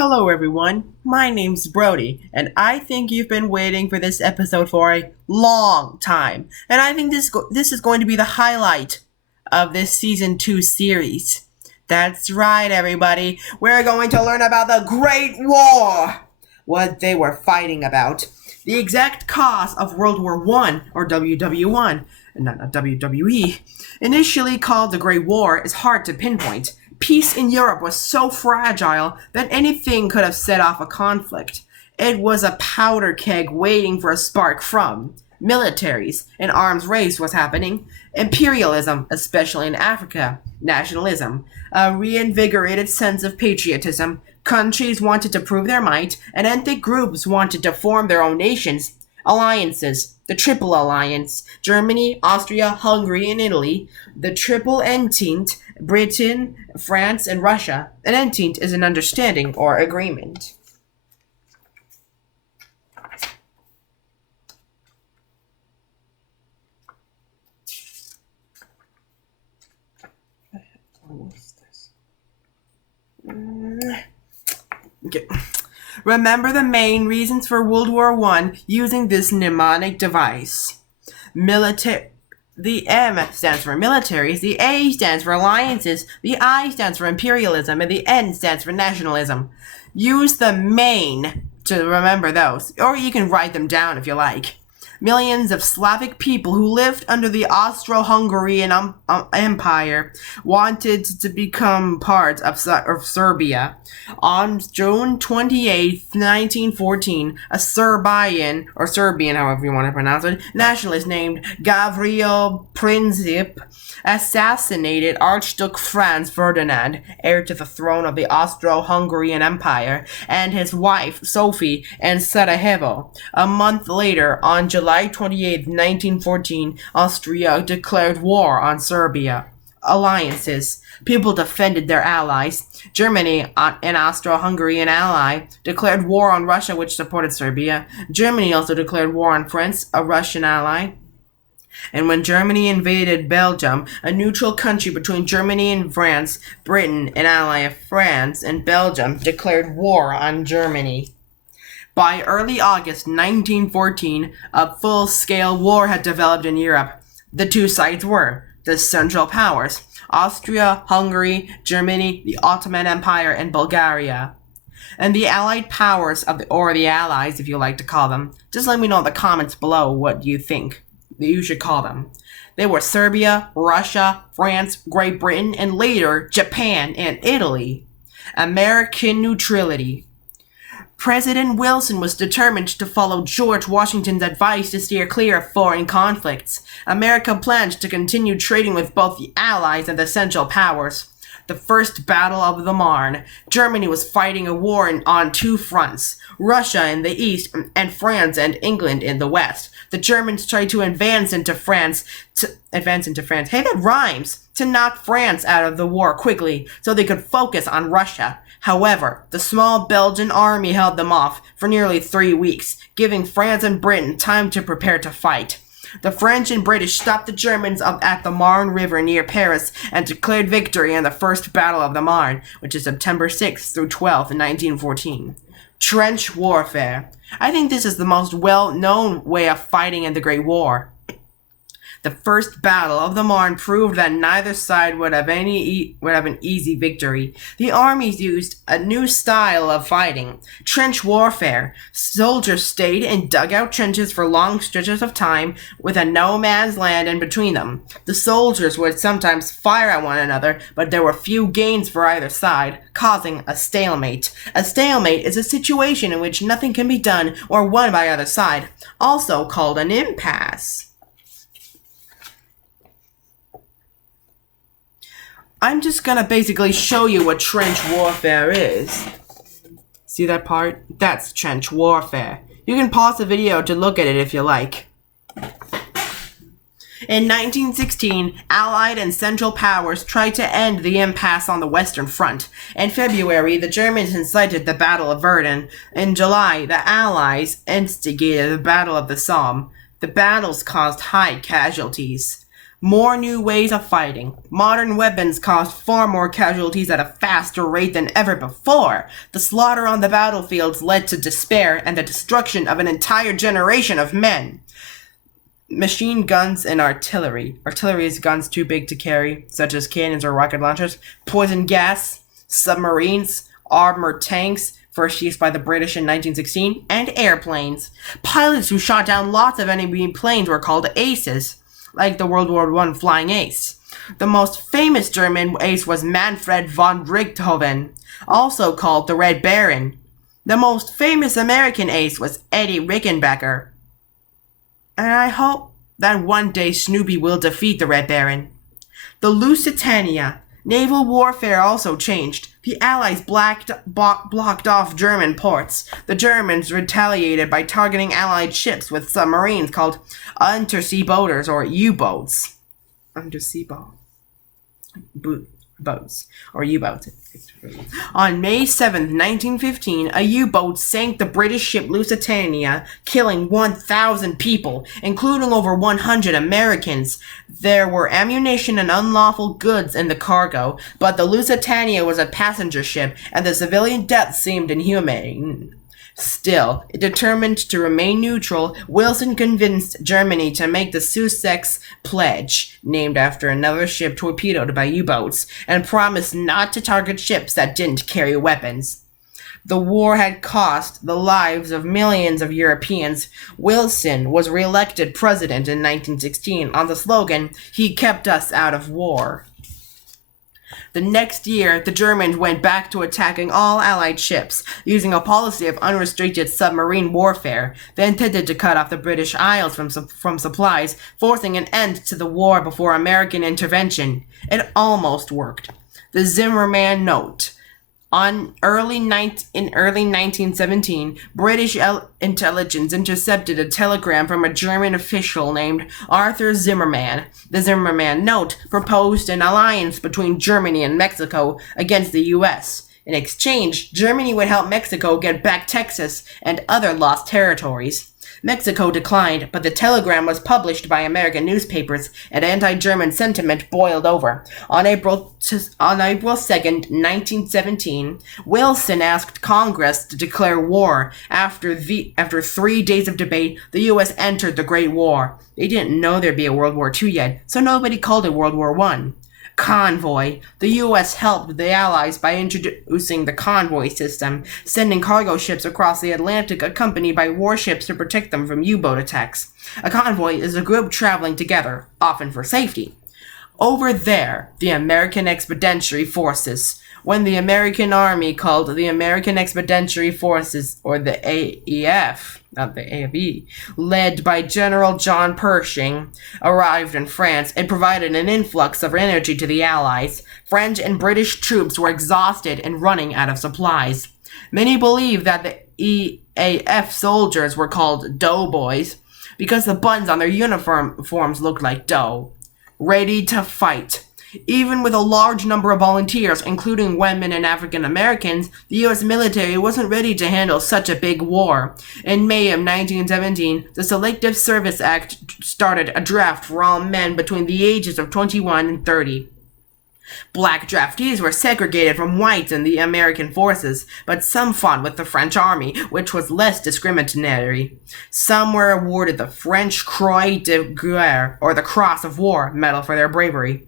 Hello everyone, my name's Brody, and I think you've been waiting for this episode for a long time. And I think this is going to be the highlight of this Season 2 series. That's right, everybody. We're going to learn about the Great War, what they were fighting about, the exact cause of World War I, or WW1, not WWE. Initially called the Great War, is hard to pinpoint. Peace in Europe was so fragile that anything could have set off a conflict. It was a powder keg waiting for a spark from militaries. An arms race was happening. Imperialism, especially in Africa. Nationalism. A reinvigorated sense of patriotism. Countries wanted to prove their might, and ethnic groups wanted to form their own nations. Alliances. The Triple Alliance. Germany, Austria, Hungary, and Italy. The Triple Entente. Britain, France, and Russia. An entente is an understanding or agreement. Okay. Remember the main reasons for World War I using this mnemonic device. The M stands for militaries, the A stands for alliances, the I stands for imperialism, and the N stands for nationalism. Use the main to remember those, or you can write them down if you like. Millions of Slavic people who lived under the Austro-Hungarian Empire wanted to become part of Serbia. On June 28, 1914, a Serbian, however you want to pronounce it, nationalist named Gavrilo Princip assassinated Archduke Franz Ferdinand, heir to the throne of the Austro-Hungarian Empire, and his wife, Sophie, in Sarajevo. A month later, on July 28, 1914, Austria declared war on Serbia. Alliances. People defended their allies. Germany, an Austro-Hungarian ally, declared war on Russia, which supported Serbia. Germany also declared war on France, a Russian ally. And when Germany invaded Belgium, a neutral country between Germany and France, Britain, an ally of France, and Belgium, declared war on Germany. By early August 1914, a full-scale war had developed in Europe. The two sides were the Central Powers, Austria, Hungary, Germany, the Ottoman Empire, and Bulgaria. And the Allied powers or the Allies, if you like to call them. Just let me know in the comments below what you think that you should call them. They were Serbia, Russia, France, Great Britain, and later Japan and Italy. American neutrality. President Wilson was determined to follow George Washington's advice to steer clear of foreign conflicts. America planned to continue trading with both the Allies and the Central Powers. The First Battle of the Marne. Germany was fighting a war on two fronts, Russia in the east and France and England in the west. The Germans tried to advance into France. Hey, that rhymes! To knock France out of the war quickly so they could focus on Russia. However, the small Belgian army held them off for nearly 3 weeks, giving France and Britain time to prepare to fight. The French and British stopped the Germans at the Marne River near Paris and declared victory in the First Battle of the Marne, which is September 6th through 12th in 1914. Trench warfare. I think this is the most well-known way of fighting in the Great War. The First Battle of the Marne proved that neither side would have an easy victory. The armies used a new style of fighting, trench warfare. Soldiers stayed in dugout trenches for long stretches of time with a no-man's land in between them. The soldiers would sometimes fire at one another, but there were few gains for either side, causing a stalemate. A stalemate is a situation in which nothing can be done or won by either side, also called an impasse. I'm just gonna basically show you what trench warfare is. See that part? That's trench warfare. You can pause the video to look at it if you like. In 1916, Allied and Central Powers tried to end the impasse on the Western Front. In February, the Germans incited the Battle of Verdun. In July, the Allies instigated the Battle of the Somme. The battles caused high casualties. More new ways of fighting. Modern weapons caused far more casualties at a faster rate than ever before. The slaughter on the battlefields led to despair and the destruction of an entire generation of men. Machine guns and artillery. Artillery is guns too big to carry, such as cannons or rocket launchers. Poison gas, submarines, armored tanks, first used by the British in 1916, and airplanes. Pilots who shot down lots of enemy planes were called aces, like the World War I flying ace. The most famous German ace was Manfred von Richthofen, also called the Red Baron. The most famous American ace was Eddie Rickenbacker. And I hope that one day Snoopy will defeat the Red Baron. The Lusitania. Naval warfare also changed. The Allies blocked off German ports. The Germans retaliated by targeting Allied ships with submarines called undersea boaters or U-boats. Undersea boats or U-boats. On May 7, 1915, a U-boat sank the British ship Lusitania, killing 1,000 people, including over 100 Americans. There were ammunition and unlawful goods in the cargo, but the Lusitania was a passenger ship, and the civilian deaths seemed inhumane. Still, determined to remain neutral, Wilson convinced Germany to make the Sussex Pledge, named after another ship torpedoed by U-boats, and promised not to target ships that didn't carry weapons. The war had cost the lives of millions of Europeans. Wilson was re-elected president in 1916 on the slogan, "He kept us out of war." The next year, the Germans went back to attacking all Allied ships, using a policy of unrestricted submarine warfare. They intended to cut off the British Isles from supplies, forcing an end to the war before American intervention. It almost worked. The Zimmermann Note. In early 1917, British intelligence intercepted a telegram from a German official named Arthur Zimmermann. The Zimmermann Note proposed an alliance between Germany and Mexico against the U.S. In exchange, Germany would help Mexico get back Texas and other lost territories. Mexico declined, but the telegram was published by American newspapers, and anti-German sentiment boiled over. On April 2nd, 1917, Wilson asked Congress to declare war. After 3 days of debate, the U.S. entered the Great War. They didn't know there'd be a World War II yet, so nobody called it World War I. Convoy. The U.S. helped the Allies by introducing the convoy system, sending cargo ships across the Atlantic accompanied by warships to protect them from U-boat attacks. A convoy is a group traveling together, often for safety. Over there, the American Expeditionary Forces. When the American Army, called the American Expeditionary Forces, or the AEF, not the AFE, led by General John Pershing, arrived in France, it provided an influx of energy to the Allies. French and British troops were exhausted and running out of supplies. Many believe that the EAF soldiers were called doughboys because the buttons on their uniforms looked like dough. Ready to fight. Even with a large number of volunteers, including women and African Americans, the U.S. military wasn't ready to handle such a big war. In May of 1917, the Selective Service Act started a draft for all men between the ages of 21 and 30. Black draftees were segregated from whites in the American forces, but some fought with the French army, which was less discriminatory. Some were awarded the French Croix de Guerre, or the Cross of War, medal for their bravery.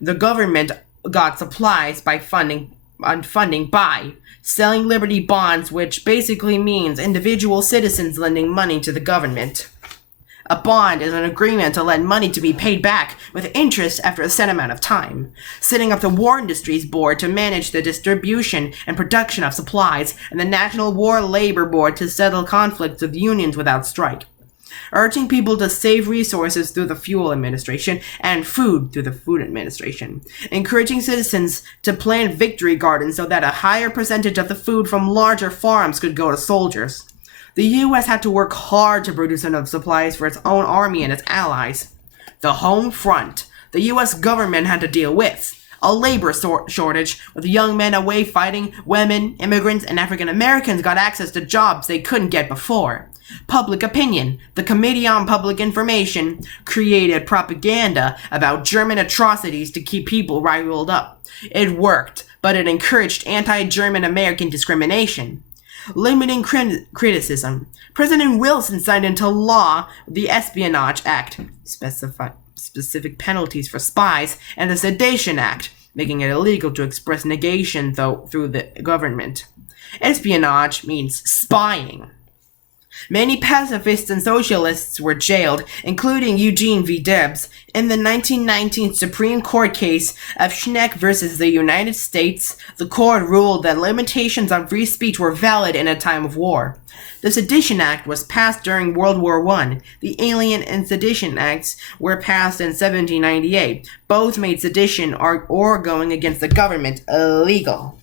The government got supplies by funding by selling Liberty bonds, which basically means individual citizens lending money to the government. A bond is an agreement to lend money to be paid back with interest after a set amount of time. Setting up the War Industries Board to manage the distribution and production of supplies, and the National War Labor Board to settle conflicts with unions without strike. Urging people to save resources through the Fuel Administration and food through the Food Administration. Encouraging citizens to plant victory gardens so that a higher percentage of the food from larger farms could go to soldiers. The U.S. had to work hard to produce enough supplies for its own army and its allies. The home front. The U.S. government had to deal with a labor shortage, with young men away fighting. Women, immigrants, and African Americans got access to jobs they couldn't get before. Public opinion. The Committee on Public Information created propaganda about German atrocities to keep people riled up. It worked, but it encouraged anti-German American discrimination. Limiting criticism. President Wilson signed into law the Espionage Act, specific penalties for spies, and the Sedition Act, making it illegal to express negation through the government. Espionage means spying. Many pacifists and socialists were jailed, including Eugene V. Debs, in the 1919 Supreme Court case of Schneck versus the United States. The court ruled that limitations on free speech were valid in a time of war. The Sedition Act was passed during World War I. The Alien and Sedition Acts were passed in 1798. Both made sedition or going against the government illegal.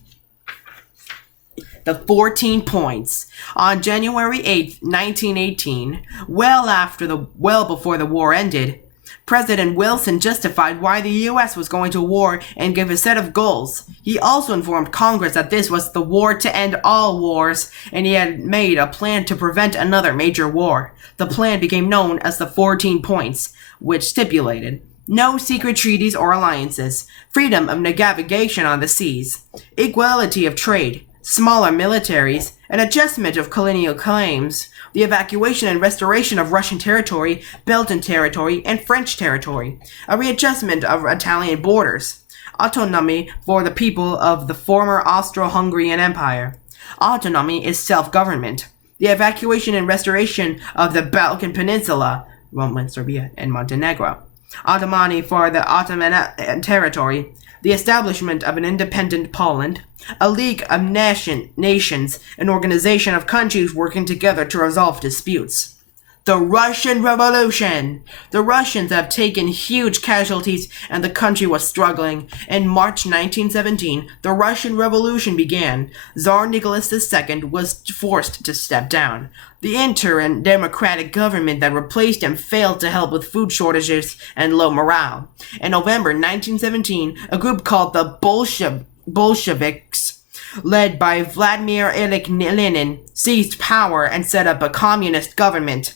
The 14 points. On January 8, 1918, well before the war ended, President Wilson justified why the U.S. was going to war and gave a set of goals. He also informed Congress that this was the war to end all wars, and he had made a plan to prevent another major war. The plan became known as the 14 points, which stipulated no secret treaties or alliances, freedom of navigation on the seas, equality of trade, smaller militaries, an adjustment of colonial claims, the evacuation and restoration of Russian territory, Belgian territory, and French territory, a readjustment of Italian borders, autonomy for the people of the former Austro-Hungarian Empire. Autonomy is self-government. The evacuation and restoration of the Balkan Peninsula, Roman Serbia, and Montenegro. Autonomy for the Ottoman territory. The establishment of an independent Poland, a league of nations, an organization of countries working together to resolve disputes. The Russian Revolution! The Russians have taken huge casualties and the country was struggling. In March 1917, the Russian Revolution began. Tsar Nicholas II was forced to step down. The interim democratic government that replaced him failed to help with food shortages and low morale. In November 1917, a group called the Bolsheviks, led by Vladimir Ilyich Lenin, seized power and set up a communist government.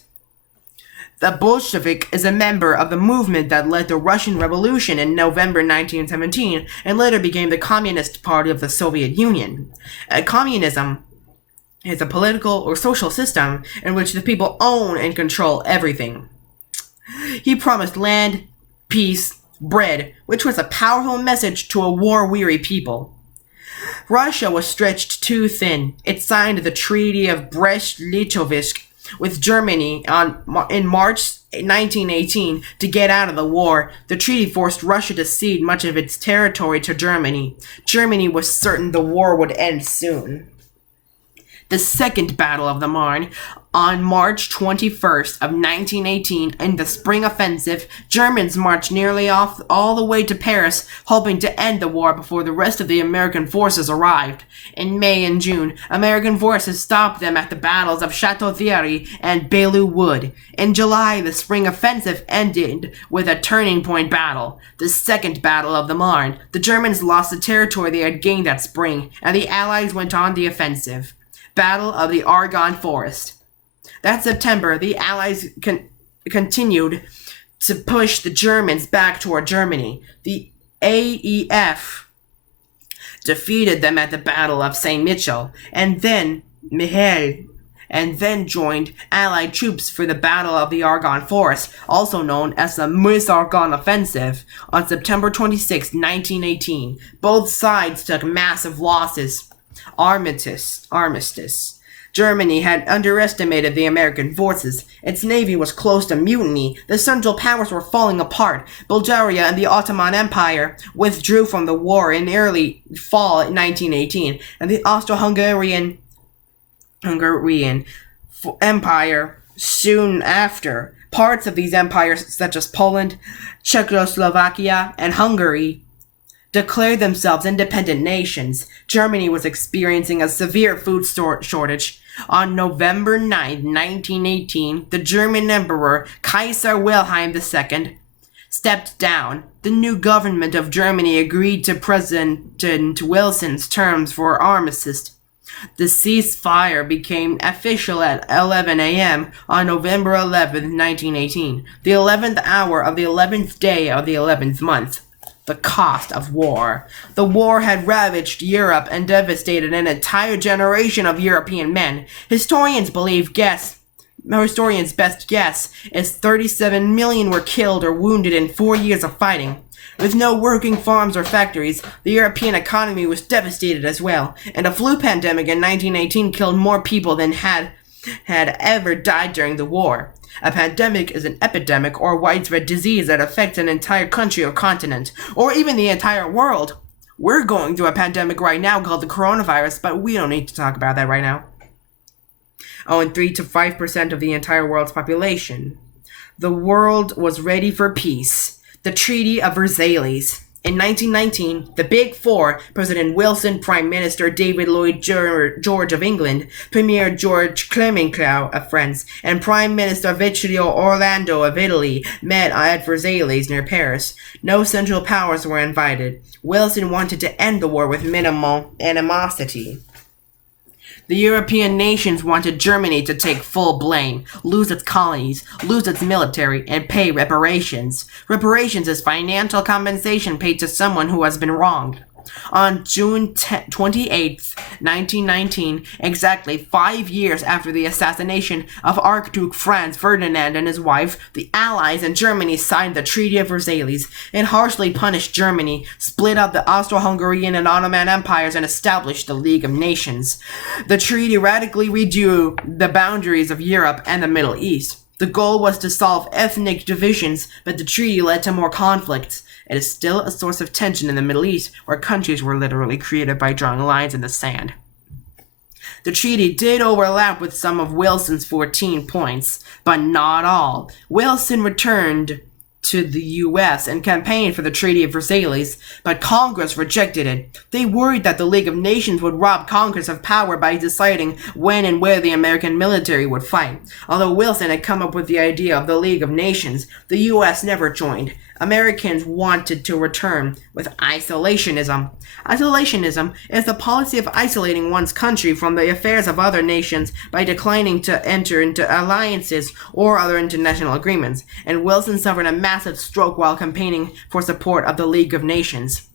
The Bolshevik is a member of the movement that led the Russian Revolution in November 1917 and later became the Communist Party of the Soviet Union. Communism is a political or social system in which the people own and control everything. He promised land, peace, bread, which was a powerful message to a war-weary people. Russia was stretched too thin. It signed the Treaty of Brest-Litovsk with Germany in March 1918 to get out of the war. The treaty forced Russia to cede much of its territory to Germany. Germany was certain the war would end soon. The Second Battle of the Marne. On March 21st of 1918, in the Spring Offensive, Germans marched nearly all the way to Paris, hoping to end the war before the rest of the American forces arrived. In May and June, American forces stopped them at the battles of Chateau Thierry and Belleau Wood. In July, the Spring Offensive ended with a turning point battle, the Second Battle of the Marne. The Germans lost the territory they had gained that spring, and the Allies went on the offensive. Battle of the Argonne Forest. That September, the Allies continued to push the Germans back toward Germany. The AEF defeated them at the Battle of St. Michel, and then joined Allied troops for the Battle of the Argonne Forest, also known as the Meuse-Argonne Offensive, on September 26, 1918. Both sides took massive losses. Armistice. Germany had underestimated the American forces. Its navy was close to mutiny. The Central Powers were falling apart. Bulgaria and the Ottoman Empire withdrew from the war in early fall 1918, and the Austro-Hungarian Empire soon after. Parts of these empires, such as Poland, Czechoslovakia, and Hungary, declared themselves independent nations. Germany was experiencing a severe food shortage. On November 9, 1918, the German Emperor Kaiser Wilhelm II stepped down. The new government of Germany agreed to President Wilson's terms for armistice. The ceasefire became official at 11 a.m. on November 11, 1918, the 11th hour of the 11th day of the 11th month. The cost of war. The war had ravaged Europe and devastated an entire generation of European men. Historians best guess is 37 million were killed or wounded in 4 years of fighting. With no working farms or factories, the European economy was devastated as well, and a flu pandemic in 1918 killed more people than had ever died during the war. A pandemic is an epidemic or widespread disease that affects an entire country or continent, or even the entire world. We're going through a pandemic right now called the coronavirus, but we don't need to talk about that right now. Owing 3 to 5% of the entire world's population. The world was ready for peace. The Treaty of Versailles. In 1919, the Big Four, President Wilson, Prime Minister David Lloyd George of England, Premier George Clemenceau of France, and Prime Minister Vittorio Orlando of Italy, met at Versailles near Paris. No Central Powers were invited. Wilson wanted to end the war with minimal animosity. The European nations wanted Germany to take full blame, lose its colonies, lose its military, and pay reparations. Reparations is financial compensation paid to someone who has been wronged. On June 28, 1919, exactly 5 years after the assassination of Archduke Franz Ferdinand and his wife, the Allies and Germany signed the Treaty of Versailles. It harshly punished Germany, split up the Austro-Hungarian and Ottoman empires, and established the League of Nations. The treaty radically redrew the boundaries of Europe and the Middle East. The goal was to solve ethnic divisions, but the treaty led to more conflicts. It is still a source of tension in the Middle East, where countries were literally created by drawing lines in the sand. The treaty did overlap with some of Wilson's 14 points, but not all. Wilson returned to the U.S. and campaigned for the Treaty of Versailles, but Congress rejected it. They worried that the League of Nations would rob Congress of power by deciding when and where the American military would fight. Although Wilson had come up with the idea of the League of Nations, the U.S. never joined. Americans wanted to return with isolationism. Isolationism is the policy of isolating one's country from the affairs of other nations by declining to enter into alliances or other international agreements, and Wilson suffered a massive stroke while campaigning for support of the League of Nations.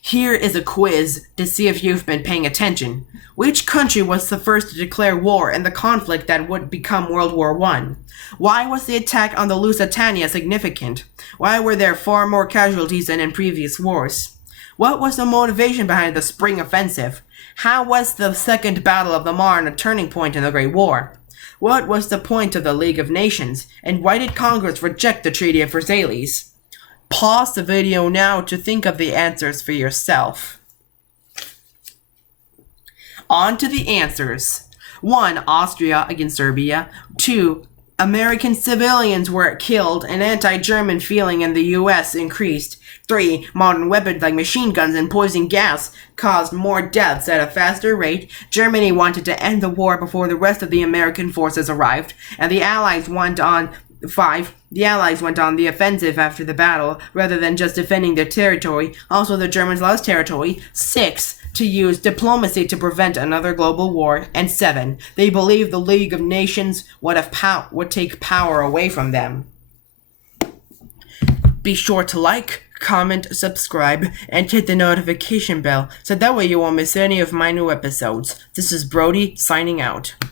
Here is a quiz to see if you've been paying attention. Which country was the first to declare war in the conflict that would become World War I? Why was the attack on the Lusitania significant? Why were there far more casualties than in previous wars? What was the motivation behind the Spring Offensive? How was the Second Battle of the Marne a turning point in the Great War? What was the point of the League of Nations? And why did Congress reject the Treaty of Versailles? Pause the video now to think of the answers for yourself. On to the answers. 1. Austria against Serbia. 2. American civilians were killed and anti-German feeling in the U.S. increased. 3. Modern weapons like machine guns and poison gas caused more deaths at a faster rate. Germany wanted to end the war before the rest of the American forces arrived, and the Allies went on 5. The Allies went on the offensive after the battle, rather than just defending their territory. Also, the Germans lost territory. 6. To use diplomacy to prevent another global war. And 7. They believed the League of Nations would take power away from them. Be sure to like, comment, subscribe, and hit the notification bell so that way you won't miss any of my new episodes. This is Brody signing out.